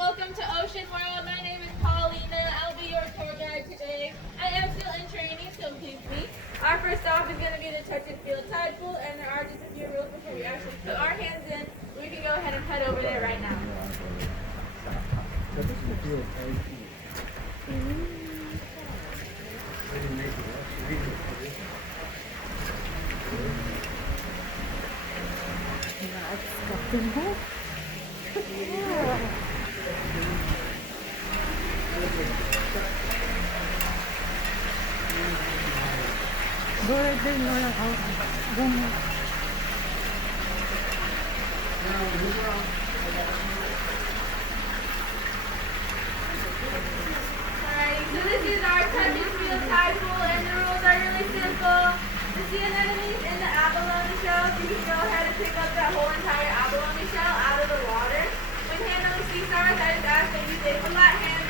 welcome to Ocean World. My name is Paulina. I'll be your tour guide today. I am still in training, so please me. Our first stop is going to be the touch and feel tide pool, and there are just a few rules before we actually put our hands in. We can go ahead and head over there right now. Go right there, no, out. Go more. Alrighty, so this is our touch and feel tide pool, and the rules are really simple. The sea anemones in the abalone shells, you can go ahead and pick up that whole entire abalone shell out of the water. When handling sea stars, I just ask that you use a flat hand.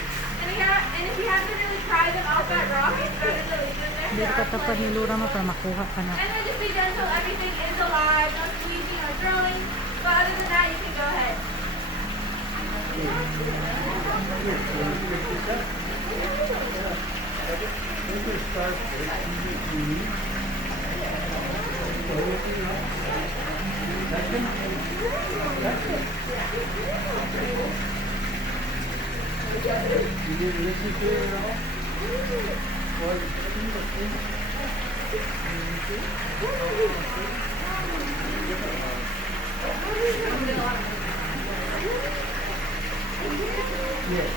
And if you have to really pry them off that rock, it's better to leave them there. Hindi ka tapad ni Lura mo para makuha ka na. And then just be gentle, everything is alive, no squeezing or throwing. But other than that, you can go ahead. You didn't listen to it at all? Yes.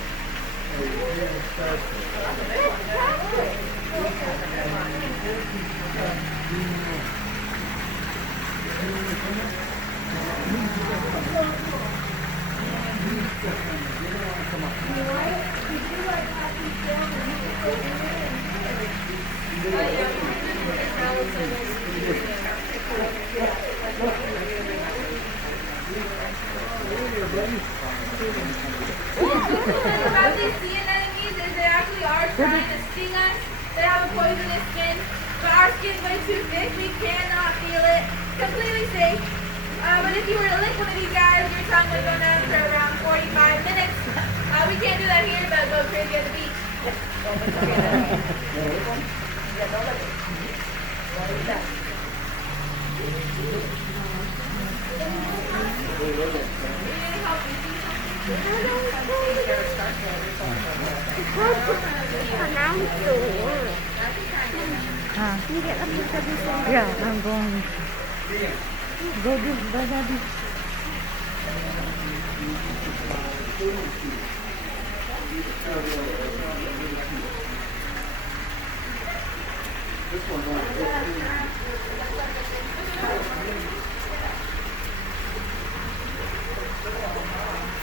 About these sea anemones is they actually are trying to sting us. They have a poisonous skin, but our skin's way too thick. We cannot feel it. Completely safe. But if you were to lick one of these guys, your tongue would go down for around 45 minutes. We can't do that here, but go crazy at the beach. Yeah, I'm going. Go do, Daddy.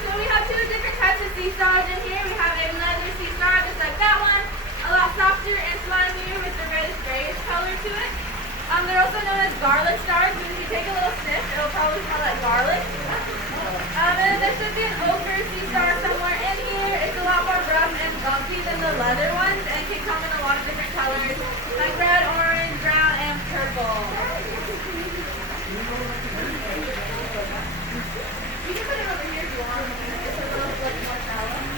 So we have two different types of sea stars in here. We have a leather sea star just like that one, a lot softer and slimier with the reddish grayish color to it. They're also known as garlic stars, because if you take a little sniff, it'll probably smell like garlic. And then there should be an ochre sea star somewhere in here. It's a lot more rough and bumpy than the leather ones, and can come in a lot of different colors, like red, orange, brown, and purple. You can put it over here if you want. It's a little bit more shallow.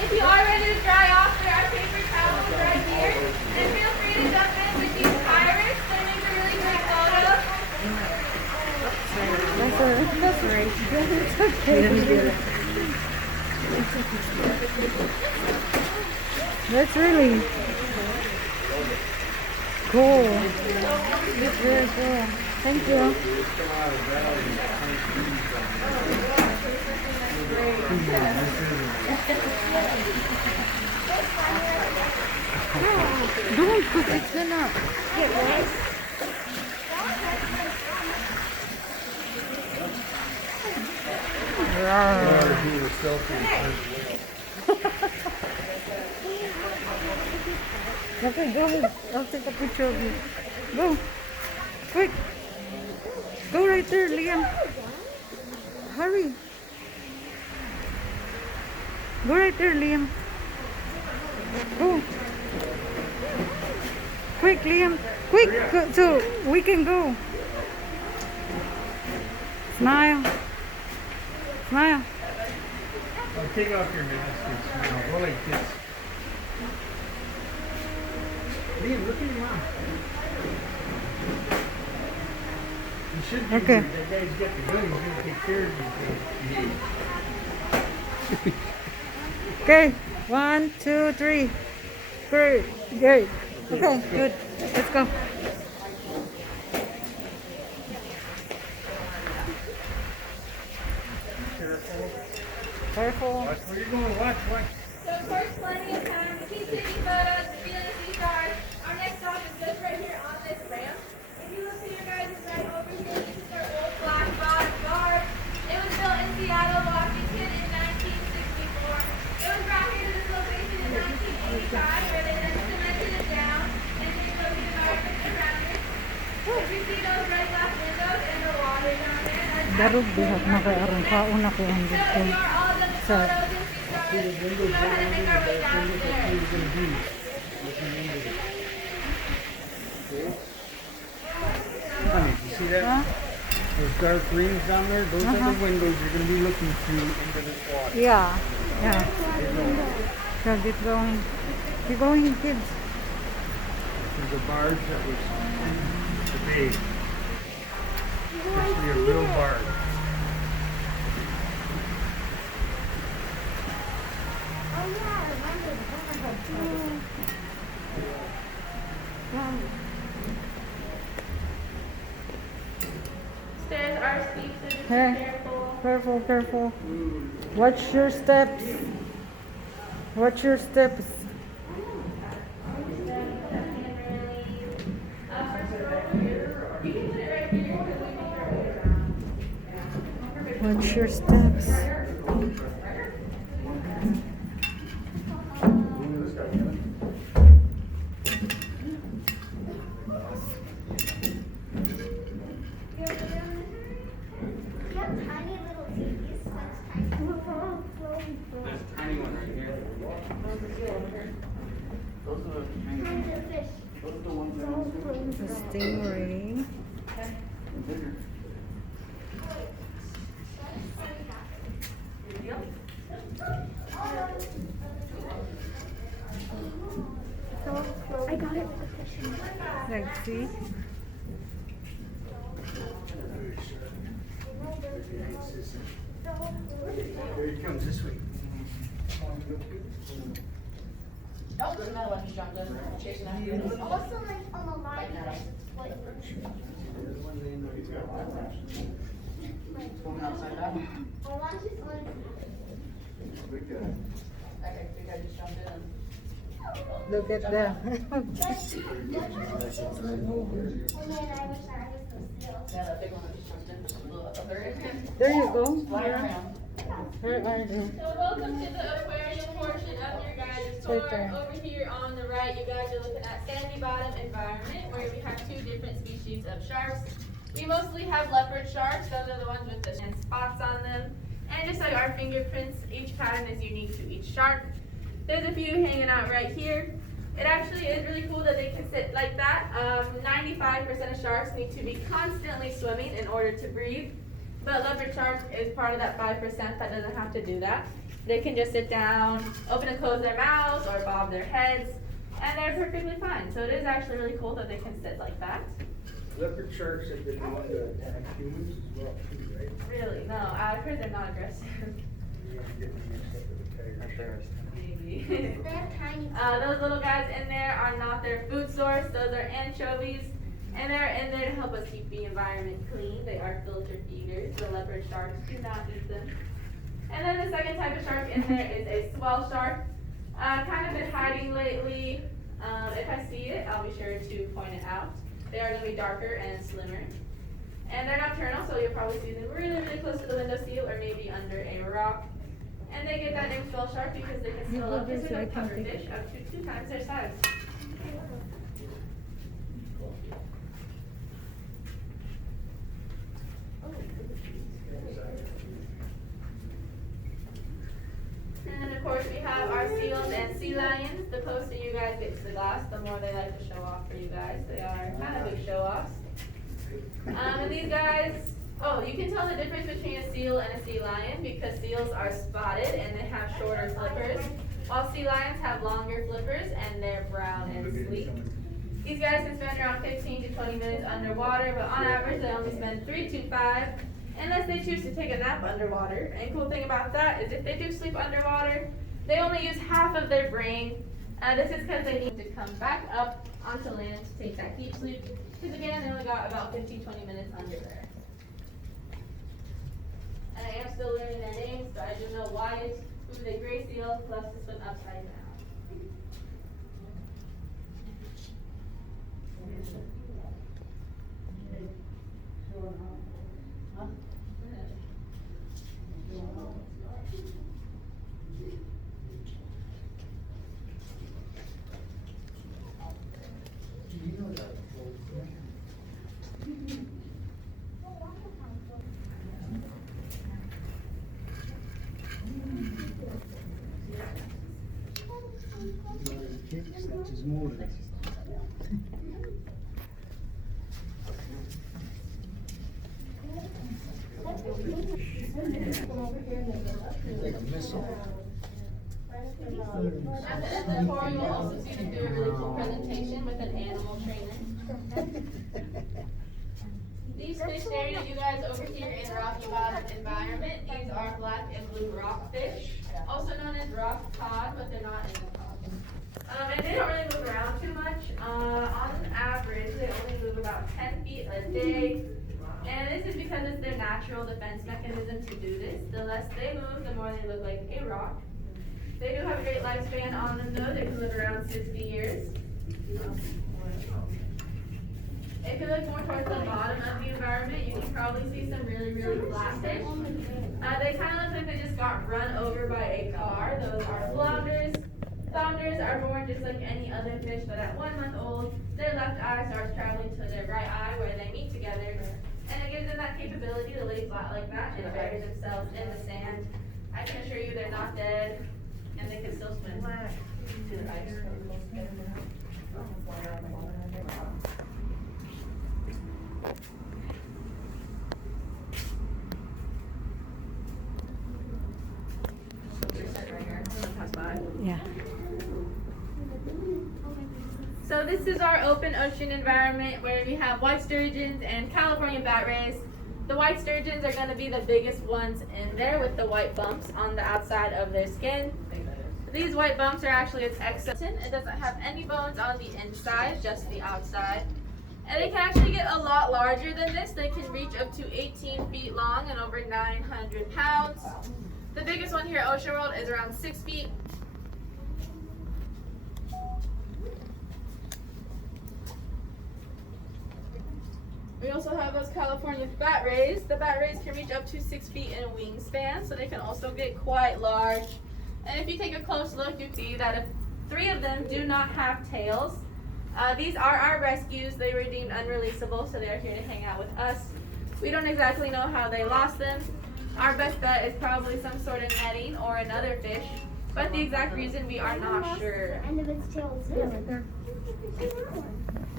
If you are ready to dry off, there are paper towels right here. And feel free to jump in with these pirates. They make a really great photo. That's right. It's okay. That's really cool. That's very cool. Thank you. Don't, because it's gonna get worse. Okay, go ahead. I'll take a picture of you. Go. Quick. right there, Liam. Hurry. Go right there, Liam. Go. Quick, Liam. Quick, so we can go. Smile. Smile. Take off your mask and smile. Go like this. Liam, look at your mom. You should be Okay. That guy's got the gun. He's going to take care of you. Okay. 1, 2, 3. Great. Great. Okay, good. Let's go. Careful. Watch where you're going. Watch. So of course, plenty of time to keep taking photos, feeling sea stars. Our next stop is just right here on this ramp. If you look to your guys' right over here, this is our old black bar. It was built in Seattle, Washington in 1964. It was brought here to this location in 1985, where they then cemented it down and relocated the environment around it. If you see those red glass windows and the water down there, that's Darog bihat na kay aron kaon ako ang so dito. if you are all done with Sa- photos and sea stars, we go ahead and make our way downstairs. Honey, you see that? Huh? Those dark rings down there? Those are the windows you're going to be looking through into this water. Yeah. Yeah. So keep going. Keep going, kids. There's a barge that was in the bay. Especially a real barge. Stairs are steep, so just be Hey. careful. Careful, careful. Watch your steps. Watch your steps. Watch your steps. There's a tiny one right here. Those are the tiny ones. Those are the ones that are The stingray. bigger. I got it. Let's see. Here he comes this way. Oh, doesn't matter what you jumped in, chasing after you. Also, like on the line, like, Going outside that. I want this one. Big guy. Okay, big guy just jumped in and. Look at that. Oh man, I wish I was so still. Yeah, that big one that just jumped in, just blew up. There you go. Flying around. Where are you? So welcome to the aquarium portion of your guys' tour. Right there. Over here on the right, you guys are looking at sandy bottom environment where we have two different species of sharks. We mostly have leopard sharks. Those are the ones with the spots on them. And just like our fingerprints, each pattern is unique to each shark. There's a few hanging out right here. It actually is really cool that they can sit like that. 95% of sharks need to be constantly swimming in order to breathe. But leopard sharks is part of that 5% that doesn't have to do that. They can just sit down, open and close their mouths, or bob their heads, and they're perfectly fine. So it is actually really cool that they can sit like that. Leopard sharks have been known to attack humans as well, too, right? Really? No, I've heard they're not aggressive. You're gonna get them mixed up with the tigers. Maybe. They have tiny. Those little guys in there are not their food source. Those are anchovies. And they're in there to help us keep the environment clean. They are filter feeders. The leopard sharks do not eat them. And then the second type of shark in there is a swell shark. Kind of been hiding lately. If I see it, I'll be sure to point it out. They are going to be darker and slimmer. And they're nocturnal, so you'll probably see them really, really close to the window sill or maybe under a rock. And they get that name swell shark because they can swell up to I a can cover take fish it. up to 2 times their size. sea lions, the closer you guys get to the glass, the more they like to show off for you guys. They are kind of big show-offs. And these guys, oh, you can tell the difference between a seal and a sea lion because seals are spotted and they have shorter flippers, while sea lions have longer flippers and they're brown and sleek. These guys can spend around 15 to 20 minutes underwater, but on average they only spend 3 to 5 unless they choose to take a nap underwater. And cool thing about that is if they do sleep underwater, they only use half of their brain. This is because they need to come back up onto land to take that deep sleep. Because again, they only got about 15-20 minutes under there. And I am still learning their names, so I do know white, who's a gray seal, loves to swim upside down. Which is more than like a missile. At the end of the tour, you'll also see them do a really cool presentation with an animal trainer. These fish staring at you guys over here in rocky bottom environment, these are black and blue rockfish, also known as rock cod, but they're not in the cod. And they don't really move around too much. On average, they only move about 10 feet a day. And this is because it's their natural defense mechanism to do this. The less they move, the more they look like a rock. They do have a great lifespan on them though. They can live around 60 years. If you look more towards the bottom of the environment, you can probably see some really, really flat fish. They kind of look like they just got run over by a car. Those are flounders. Flounders are born just like any other fish, but at 1 month old, their left eye starts traveling to their right eye where they meet together. And it gives them that capability to lay flat like that and bury themselves in the sand. I can assure you they're not dead, and they can still swim to the ice. Yeah. So this is our open ocean environment where we have white sturgeons and California bat rays. The white sturgeons are going to be the biggest ones in there with the white bumps on the outside of their skin. These white bumps are actually its exoskeleton. It doesn't have any bones on the inside, just the outside. And they can actually get a lot larger than this. They can reach up to 18 feet long and over 900 pounds. The biggest one here at Ocean World is around 6 feet. We also have those California bat rays. The bat rays can reach up to 6 feet in wingspan, so they can also get quite large. And if you take a close look, you see that 3 of them do not have tails. These are our rescues. They were deemed unreleasable, so they're here to hang out with us. We don't exactly know how they lost them. Our best bet is probably some sort of netting or another fish, but the exact reason we are not sure. End of its tail is there.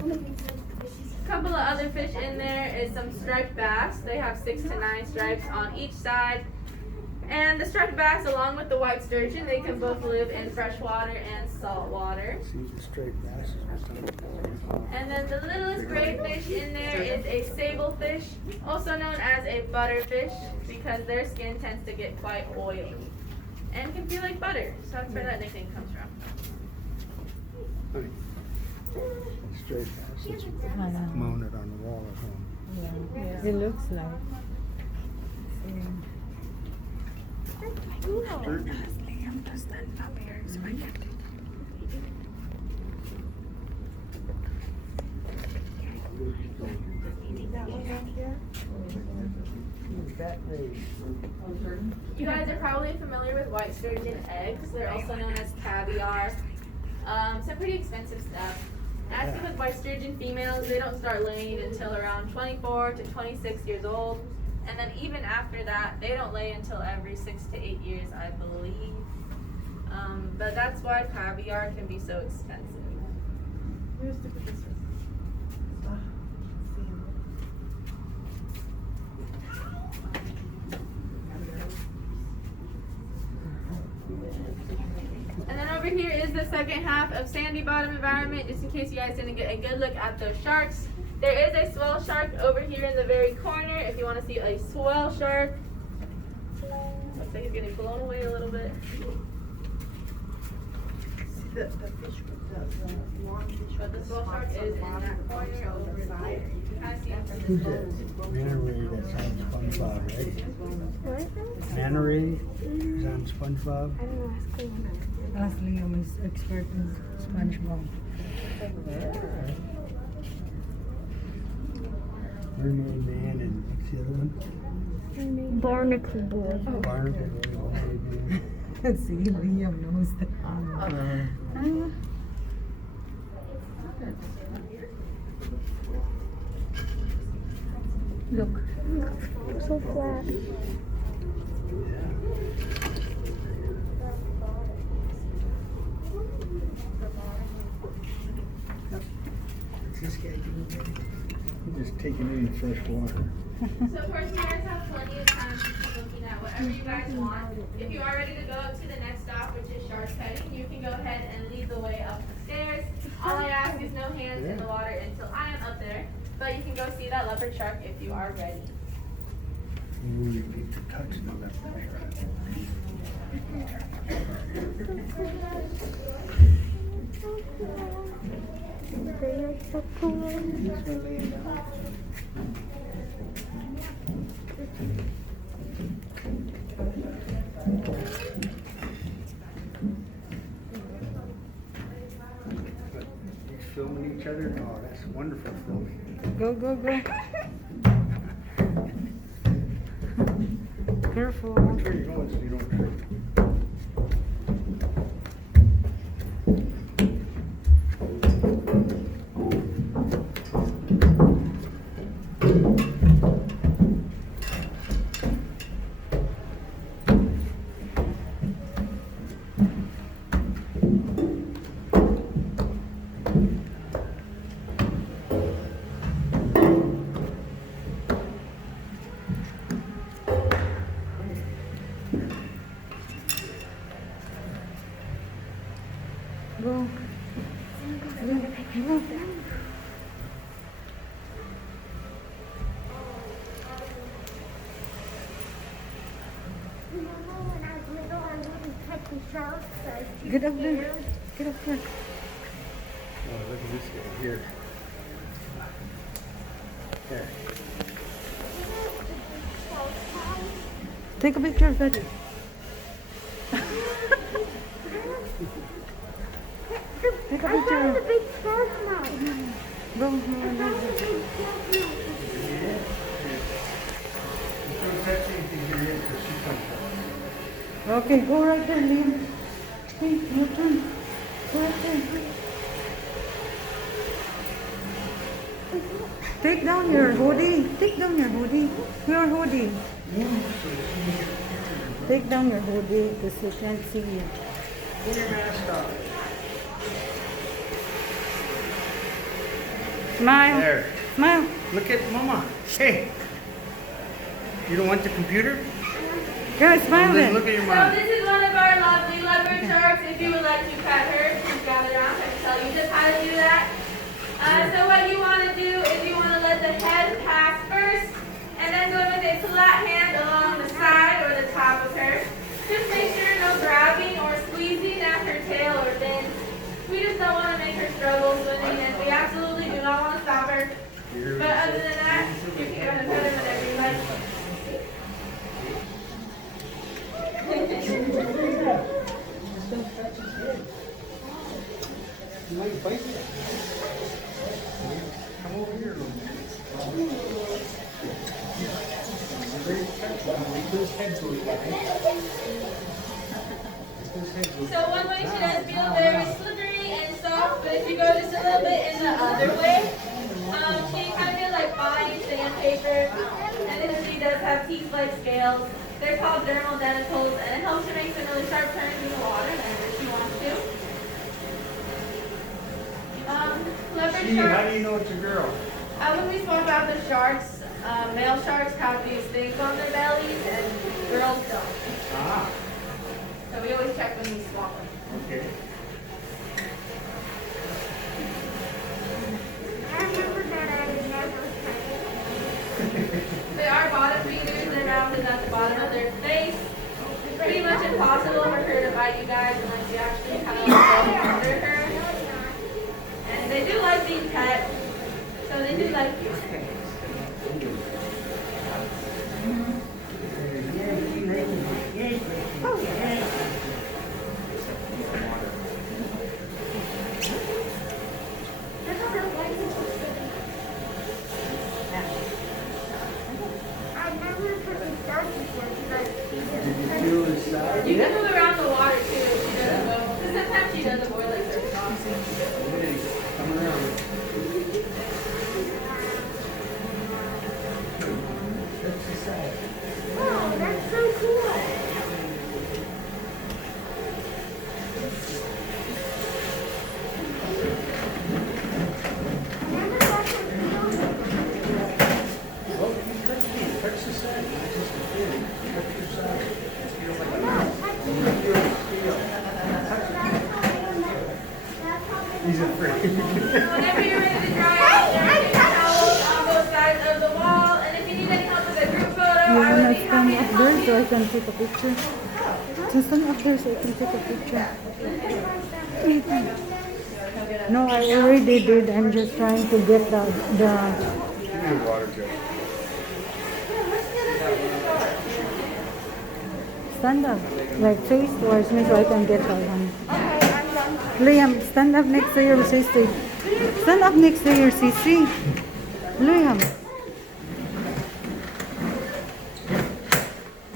A couple of other fish in there is some striped bass. They have 6 to 9 stripes on each side. And the striped bass, along with the white sturgeon, they can both live in freshwater and saltwater. See the straight masses or something. And then the littlest gray fish in there is a sablefish, also known as a butterfish, because their skin tends to get quite oily and can feel like butter. So that's where that nickname comes from. Honey, straight masses I know. mounted on the wall at home. Yeah. It looks like. Sturgeon. You guys are probably familiar with white sturgeon eggs. They're also known as caviar. Some pretty expensive stuff. As with white sturgeon females, they don't start laying until around 24 to 26 years old. And then even after that, they don't lay until every 6 to 8 years, I believe. But that's why caviar can be so expensive. And then over here is the second half of sandy bottom environment, just in case you guys didn't get a good look at those sharks. There is a swell shark over here in the very corner if you want to see a swell shark. Looks like he's getting blown away a little bit. The fish, the long fish. But the swell shark is in that corner over there. You kind of see him from Who's that? Manta ray that's on SpongeBob, right? Manta ray is on SpongeBob. Ask Liam is expert in SpongeBob. Mermaid Man and what's the other one? Barnacle boy. Barnacle Boy. See, Liam knows that. Look, so flat. What's this guy doing? He's just taking in the fresh water. So of course you guys have plenty of time to keep looking at whatever you guys want. If you are ready to go up to the next stop, which is shark petting, you can go ahead and lead the way up the stairs. All I ask is no hands in the water until I am up there. But you can go see that leopard shark if you are ready. Ooh, you need to touch the leopard They are so cool. He's filming each other? Oh, that's wonderful filming. Go, go, go. Careful. Make sure you're going so you don't trip. Go. Go. Get up there. Get up there. Oh, look at this guy here. There. Take a picture of that. Take a picture. The big shark now. Go. Don't touch anything here yet because she comes up. Okay, go right there, Liam. Hey, your turn. Go right there. Take down your hoodie. Take down your hoodie. Your hoodie. Take down your hoodie because you can't see you. Put your mask on. Smile. There. Smile. Look at Mama. Hey. You don't want the computer? Guys, smile Then then. look at your So mom. this is one of our lovely leopard sharks. If you would like to pet her, please gather around. I can tell you just how to do that. So what you want to do is you want to let the head pass first, and then go with a flat hand along the side or the top of her. Just make sure no grabbing or squeezing at her tail or fins. We just don't want to make her struggle swimming, and we absolutely do not want to stop her. But other than that, you can go and pet her whenever you like. You might bite it. Come over here a little bit. Very careful. His head goes by. His head goes So one way she does feel very slippery and soft, but if you go just a little bit in the other way, she kind of feels like fine sandpaper, and then she does have teeth like scales. They're called dermal denticles, and it helps her make some really sharp turns in the water whenever she wants to. Leopard Steve, how sharks. do you know it's a girl? When we spoke about the sharks, male sharks have these things on their bellies, and girls don't. Ah, So we always check when we swap them. okay. I remember that I never tried it. They are bottom feeders. Their mouth is at the bottom of their face. It's pretty much impossible for her to bite you guys unless you actually kind of like go under her. And they do like being pet, so they do like you. I've never really done it before because Feel the side? You can move around the water too if she doesn't go. Because sometimes she does avoid like certain rocks. Come around. That's the side. oh, that's so cool. I never got to feel it. Well, you touch me. Touch the side. Not just the fin. Touch your side. Feel like a mouse. Feel. He's afraid. Whenever you're ready to dry out, there are paper towels on both sides of the wall. And if you need any help with a group photo, You I would wanna be stand happy to up there help so I you. can take a picture? Just stand up there so I can take a picture. No, I already did. I'm just trying to get the Give me a water jug. stand up, like face towards me so I can get that one. Okay, I'm done. Liam, stand up next to your sissy. Stand up next to your sissy. Liam.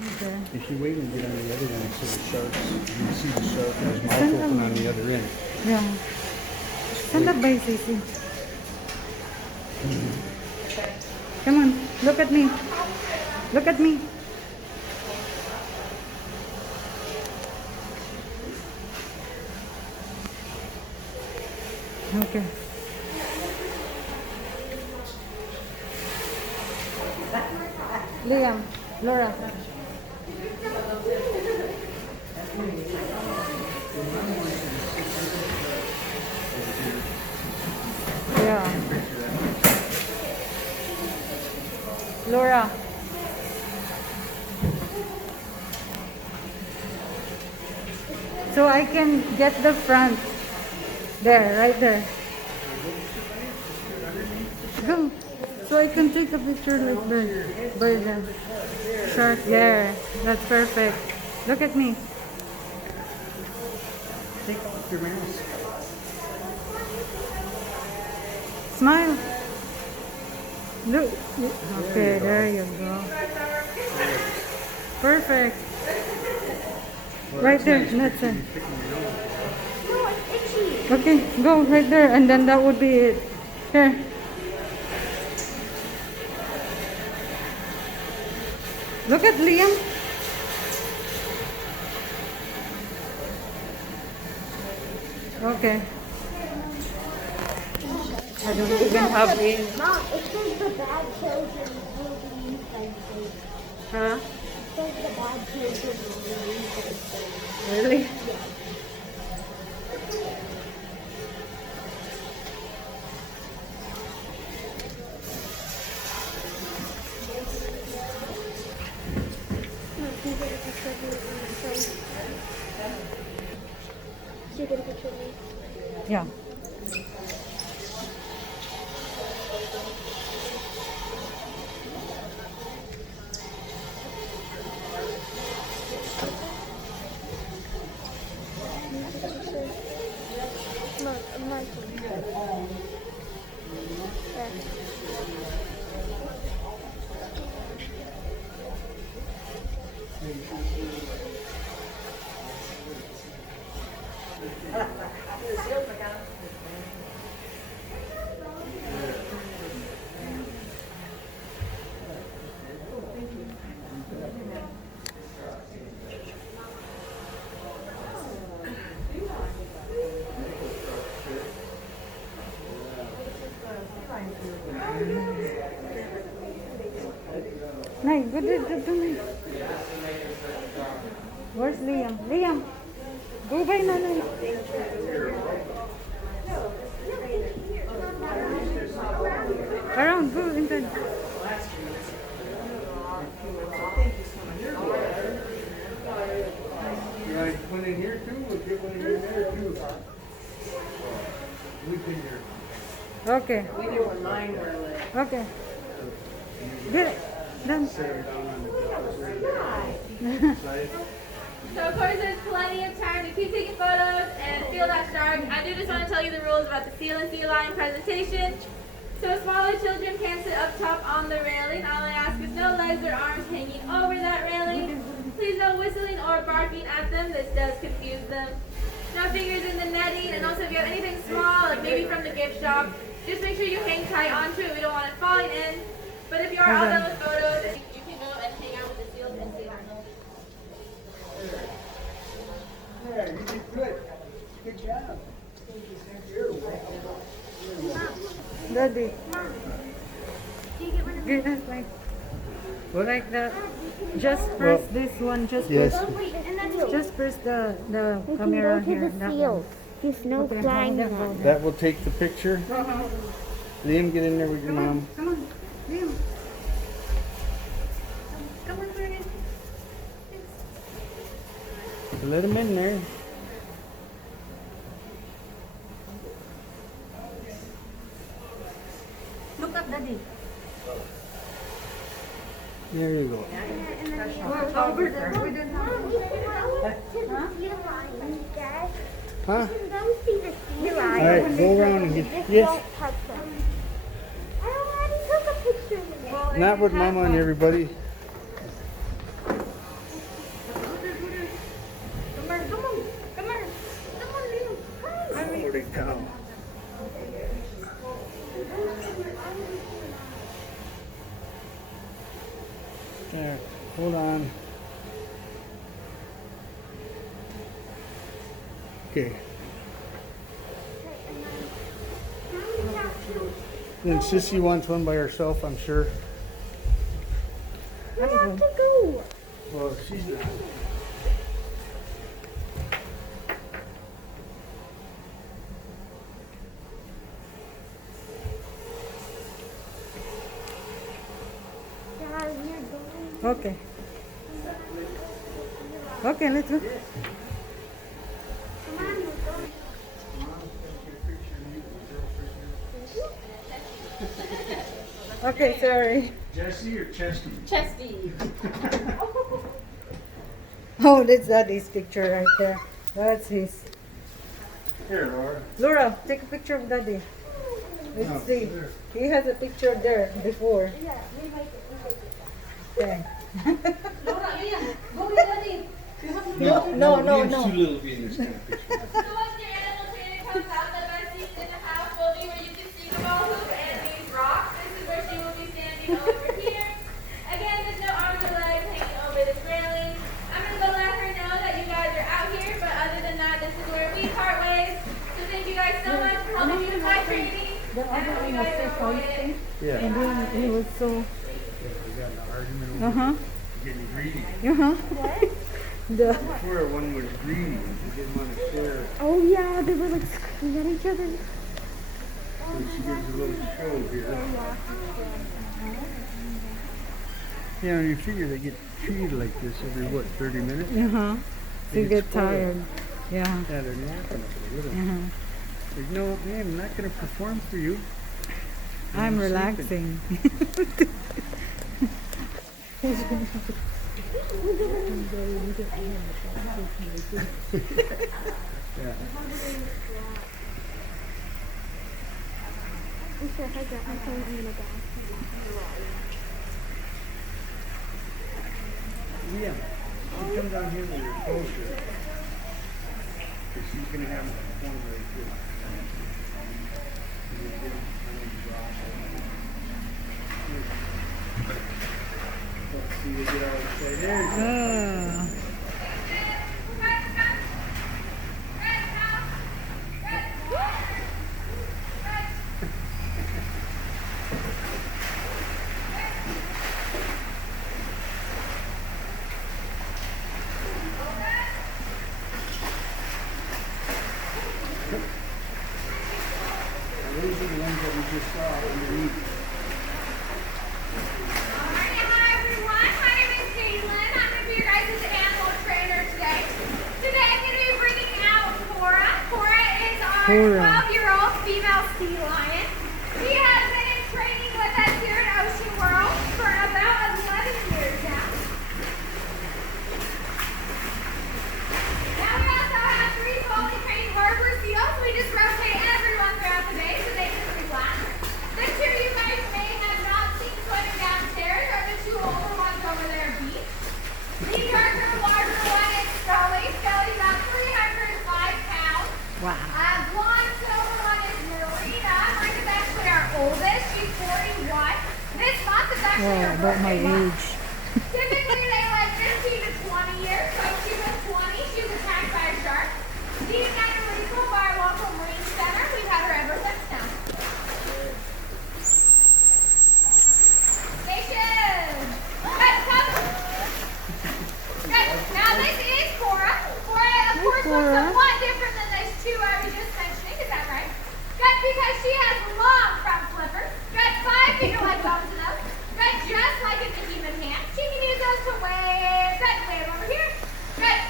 Okay. If you wait and get on the other end, so the sharks, you can see the shark and his mouth Stand open up. on the other end. Yeah. Stand up by sissy. Come on, look at me. Look at me. Okay. Liam, Laura. Yeah. Laura. So I can get the front. There, right there. Go. So I can take a picture like the bird. Shark there. That's perfect. Look at me. Take off your mask. Smile. Look. Okay, there you go. Perfect. Right there. That's it. No, it's itchy. Okay, go right there, and then that would be it. Here. Look at Liam. Okay. I don't even have a. Mom, it says the bad children will be infected. Huh? It says the bad children will be infected. Really? Mom, can you get a picture of me on my phone? Can you get a picture of me? Yeah. Mom, on my phone. There. Nay, good, good, good. Where's Liam? Liam, go by Nanay. Around, go inside. You like one in here too? We'll get one in there too. We can hear. Okay, We knew where mine were lit. okay. Good, done. Set them down on the side. So of course there's plenty of time to keep taking photos and feel that shark. I do just want to tell you the rules about the seal and sea lion presentation. So smaller children can sit up top on the railing. All I ask is no legs or arms hanging over that railing. Please no whistling or barking at them. This does confuse them. No fingers in the netting, and also if you have anything small, like maybe from the gift shop, just make sure you hang tight onto it. We don't want it falling in. But if you are all done with photos, you can go and hang out with the seals and sea lions. Yeah, you did good. Good job. Daddy. Good, that's like, like that. Just press this one. Just Yes. press. Just press the We can camera go to here. the that field. There's no Okay, flying hold one. on. That will take the picture. Liam, get in there with your mom. Come on, Liam. Come on, Liam. Let him in there. Look up, Daddy. There you go. Over there. We didn't have. Huh? Don't see the sea All lion. right, go around and get. Just Yes. don't touch them. I already took a picture of it. Not with Mama and everybody. Come on, come on, come on, come on, Liam. Holy cow. There, hold on. Okay. Then Sissy wants one by herself, I'm sure. I have to go. Well, she's not. Dad, you're going. Okay. Okay, let's go. Come on, we're going. Okay, sorry. Jessie or Chesty? Chesty. Oh, that's Daddy's picture right there. That's his. Here, Laura. Laura, take a picture of Daddy. Let's Oh, see. there. He has a picture there before. Yeah, we make it. Okay. Laura, Liam, go with Daddy. No, Liam's too little to be in this kind of picture. So once your animal trainer comes out, the best seat in the house will be where you can see the ball hoop and these rocks. This is where she will be standing over here. Again, there's no arms or legs hanging over this railing. I'm going to go let her know that you guys are out here, but other than that, this is where we part ways. So thank you guys so much for helping me with my training. The other one was so fighting. Yeah. And then he was so. We got an argument over getting greedy. The Before one was greedy, she didn't want to share, Oh yeah, they were like screaming at each other. so she gives a little show here. Yeah, you figure they get treated like this every, what, 30 minutes? They get get spoiled. tired. Yeah. Yeah, they're napping a little. Like, no, man, I'm not going to perform for you. I'm sleeping. relaxing. Yeah. I'm sure if I drop my phone, I'm gonna die. Yeah. You come down here when you're closer. Because she's going to have one right here. And you get them on the drop. Let's see, they get all excited. There you go. Ah. our Cora. 12-year-old female sea lion. She has been in training with us here at Ocean World for about 11 years now. Now we also have 3 fully trained harbor seals. We just rotate everyone throughout the day so they can relax. The 2 you guys may have not seen swimming downstairs are the 2 older ones over there, beach. The darker, larger one is Scully. Scully's about 305 pounds. Wow. Blonde silver one is Marina. Marina's actually our oldest. She's 41. This month is actually her About my birthday month. age. Typically they like 15 to 20 years. So she was 20. She was attacked by a shark. She's now releasable by our local marine center. We've had her ever since now. Station. Good, come. Good. Now this is Cora. Cora, of course, looks Cora. somewhat different than those 2 I was just mentioning. Is that right? Good, because she has long front flippers. Good, 5 finger-like bones in those. Good, just like in the human hand. She can use those to wave. Good, wave over here. Good.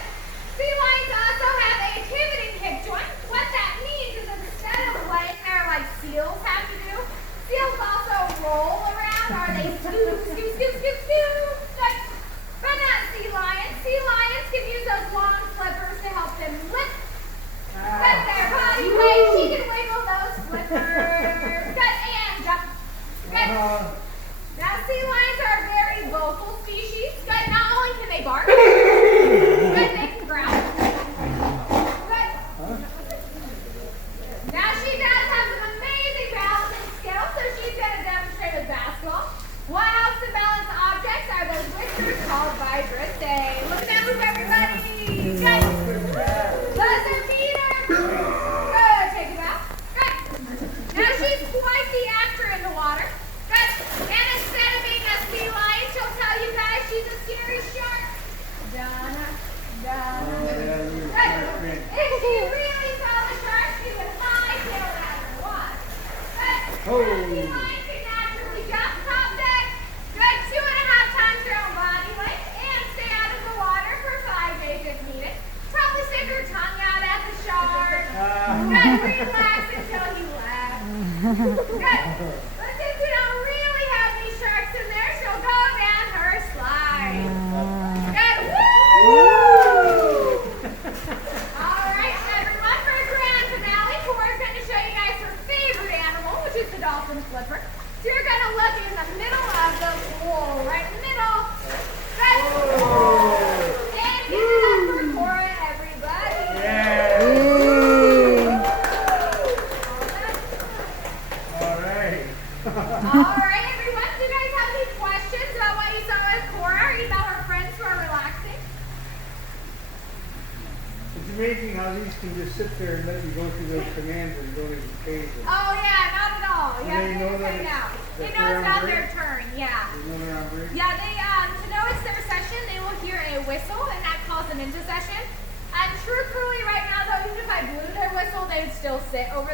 Sea lions also have a pivoting hip joint. What that means is instead of laying there like seals have to do, seals also roll around, or they scoop, scoop, scoop, scoop, scoop. Good. But not sea lions. Sea lions can use those long flippers to help them lift. Good, their body weight. She can wiggle those flippers. Good, and jump. Good. Now, sea lions are a very vocal species. Good. Not only can they bark, good, they can growl. Good. Now, she does have some amazing balancing skills, so she's going to demonstrate with basketball. What helps to balance objects are those whiskers called vibrissae. Look at that move, everybody. Good. Those are feeders. Good. Take it out. Good. Now, she's quite the actor in the water. Good. And instead of being a sea lion, she'll tell you guys she's a scary shark. Donna. Donna. Good. If she really saw the shark, she would hightail it out of the water. Good. Sea lion can naturally jump top deck. Good. 2.5 times their own body weight and stay out of the water for 5 days if needed. Probably stick her tongue out at the shark. Good. Relax until he laughs. Good. But since we don't really have any sharks in there, she'll go down her slide. Good. Woo! All right, everyone, for a grand finale, Cora's going to show you guys her favorite animal, which is the dolphin flipper. So you're going to look in the middle of the pool, right in the middle. Good. And give it up for Cora, everybody. All right. All right, everyone. Do you guys have any questions about what you saw with Cora or about her friends who are relaxing? It's amazing how these can just sit there and let you go through those commands and don't even phase them. Oh, yeah, not at all. And Yeah, they know that right it's- now. that They they're know it's on not break? their turn, yeah. You know they're on break? Yeah, they, to know it's their session, they will hear a whistle, and that calls them into session. And truthfully, right now, though, even if I blew their whistle, they would still sit over